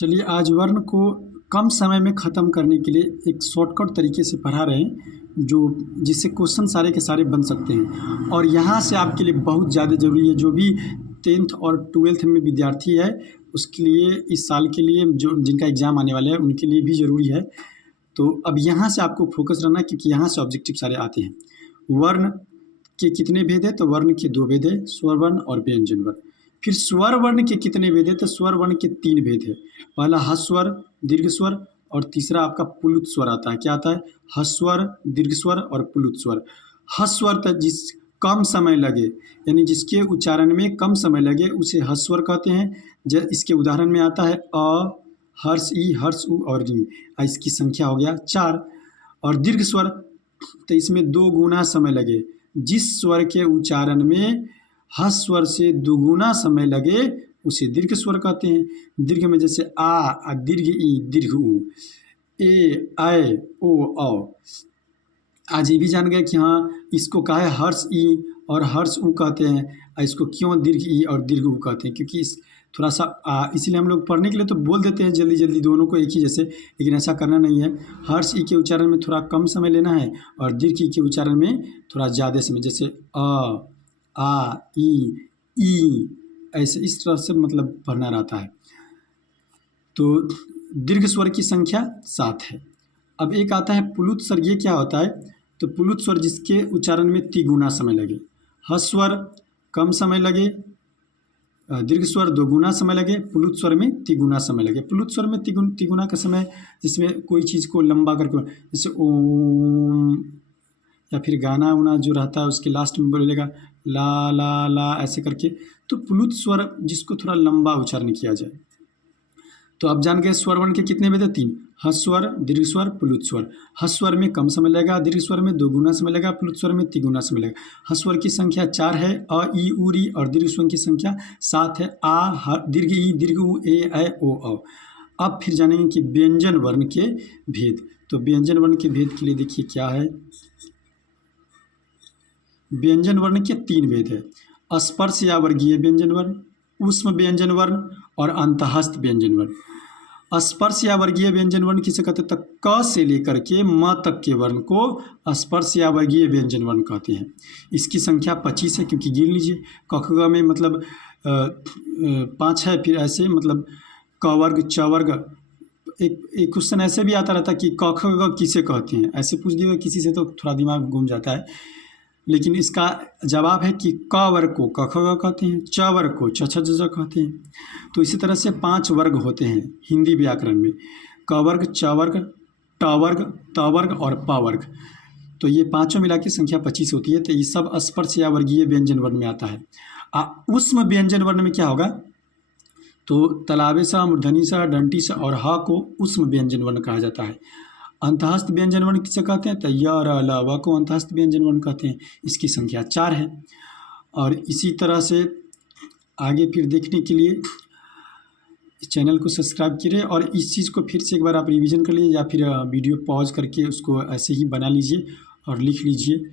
चलिए आज वर्ण को कम समय में ख़त्म करने के लिए एक शॉर्टकट तरीके से पढ़ा रहे हैं जो जिससे क्वेश्चन सारे के सारे बन सकते हैं और यहाँ से आपके लिए बहुत ज़्यादा ज़रूरी है। जो भी 10th और 12th में विद्यार्थी है उसके लिए इस साल के लिए जो जिनका एग्ज़ाम आने वाला है उनके लिए भी ज़रूरी है। तो अब यहाँ से आपको फोकस रहना है क्योंकि यहाँ से ऑब्जेक्टिव सारे आते हैं। वर्ण के कितने भेद है? तो वर्ण के 2 भेद है, स्वर वर्ण और व्यंजन वर्ण। फिर स्वर वर्ण के कितने भेद है? तो स्वर वर्ण के 3 भेद है। पहला ह्स्वर, दीर्घ स्वर और तीसरा आपका प्लुत स्वर आता है। क्या आता है? ह्स्वर, दीर्घ स्वर और प्लुत स्वर। ह्स्वर तो जिस कम समय लगे यानी जिसके उच्चारण में कम समय लगे उसे ह्स्वर कहते हैं। इसके उदाहरण में आता है अ, हर्ष ई, हर्ष उ और री। इसकी संख्या हो गया 4। और दीर्घ स्वर तो इसमें 2 गुना समय लगे। जिस स्वर के उच्चारण में ह्स्वर से दुगुना समय लगे उसे दीर्घ स्वर कहते हैं। दीर्घ में जैसे आ, दीर्घ ई, दीर्घ उ, ए, ऐ, ओ, औ। आज ये भी जान गए कि हाँ इसको कहा है हर्ष ई और हर्ष उ कहते हैं। इसको क्यों दीर्घ ई और दीर्घ उ कहते हैं? क्योंकि इस थोड़ा सा इसीलिए हम लोग पढ़ने के लिए तो बोल देते हैं जल्दी जल्दी दोनों को एक ही जैसे, लेकिन ऐसा करना नहीं है। हर्ष ई के उच्चारण में थोड़ा कम समय लेना है और दीर्घ ई के उच्चारण में थोड़ा ज़्यादा समय, जैसे अ, आ, ई, ऐसे इस तरह से मतलब पढ़ना रहता है। तो दीर्घ स्वर की संख्या 7 है। अब एक आता है प्लुत स्वर। ये क्या होता है? तो प्लुत स्वर जिसके उच्चारण में तिगुना समय लगे। ह्स्वर कम समय लगे, दीर्घ स्वर 2 गुना समय लगे, प्लुत स्वर में तिगुना समय लगे। प्लुत स्वर में तिगुना का समय जिसमें कोई चीज़ को लंबा करके, जैसे ओम, या फिर गाना उना जो रहता है उसके लास्ट में बोलेगा ला ला ला ऐसे करके। तो प्लुत स्वर जिसको थोड़ा लंबा उच्चारण किया जाए। तो आप जान गए स्वर वर्ण के कितने भेद है? 3। ह्स्वर, दीर्घ स्वर, प्लुत स्वर। ह्स्वर में कम समय लगेगा, दीर्घ स्वर में 2 गुना समय लगेगा, प्लुत स्वर में 3 गुना समय लगेगा। ह्स्वर की संख्या 4 है, अ, ई, उ, री, और दीर्घ स्वर की संख्या 7 है, आ, दीर्घ ई, दीर्घ उ, ए, ऐ, ओ, औ। अब फिर जानेंगे कि व्यंजन वर्ण के भेद। तो व्यंजन वर्ण के भेद के लिए देखिए क्या है। व्यंजन वर्ण के 3 भेद है। स्पर्श या वर्गीय व्यंजन वर्ण, ऊष्म व्यंजन वर्ण और अंतःस्थ व्यंजन वर्ण। स्पर्श या वर्गीय व्यंजन वर्ण किसे कहते हैं? तो क से लेकर के म तक के वर्ण को स्पर्श या वर्गीय व्यंजन वर्ण कहते हैं। इसकी संख्या 25 है, क्योंकि गिन लीजिए क ख ग में मतलब 5 है, फिर ऐसे मतलब क वर्ग, च वर्ग। एक क्वेश्चन ऐसे भी आता रहता है कि क ख ग किसे कहते हैं, ऐसे पूछ दिएगा किसी से तो थोड़ा दिमाग घूम जाता है। लेकिन इसका जवाब है कि क वर्ग को क ख ग कहते हैं, च वर्ग को च छ ज झ कहते हैं। तो इसी तरह से 5 वर्ग होते हैं हिंदी व्याकरण में, क वर्ग, च वर्ग, ट वर्ग, त वर्ग और प वर्ग। तो ये पाँचों मिला के संख्या 25 होती है। तो ये सब स्पर्श या वर्गीय व्यंजन वर्ण में आता है। ऊष्म व्यंजन वर्ण में क्या होगा? तो तलावे सा, मूर्धनी सा, डंटी सा और ह को ऊष्म व्यंजन वर्ण कहा जाता है। अंतःस्थ व्यंजन वर्ण किसे कहते हैं? तो य, र, ल, व को अंतःस्थ व्यंजन वर्ण कहते हैं। इसकी संख्या 4 है। और इसी तरह से आगे फिर देखने के लिए इस चैनल को सब्सक्राइब कीजिए और इस चीज़ को फिर से एक बार आप रिवीजन कर लीजिए या फिर वीडियो पॉज करके उसको ऐसे ही बना लीजिए और लिख लीजिए।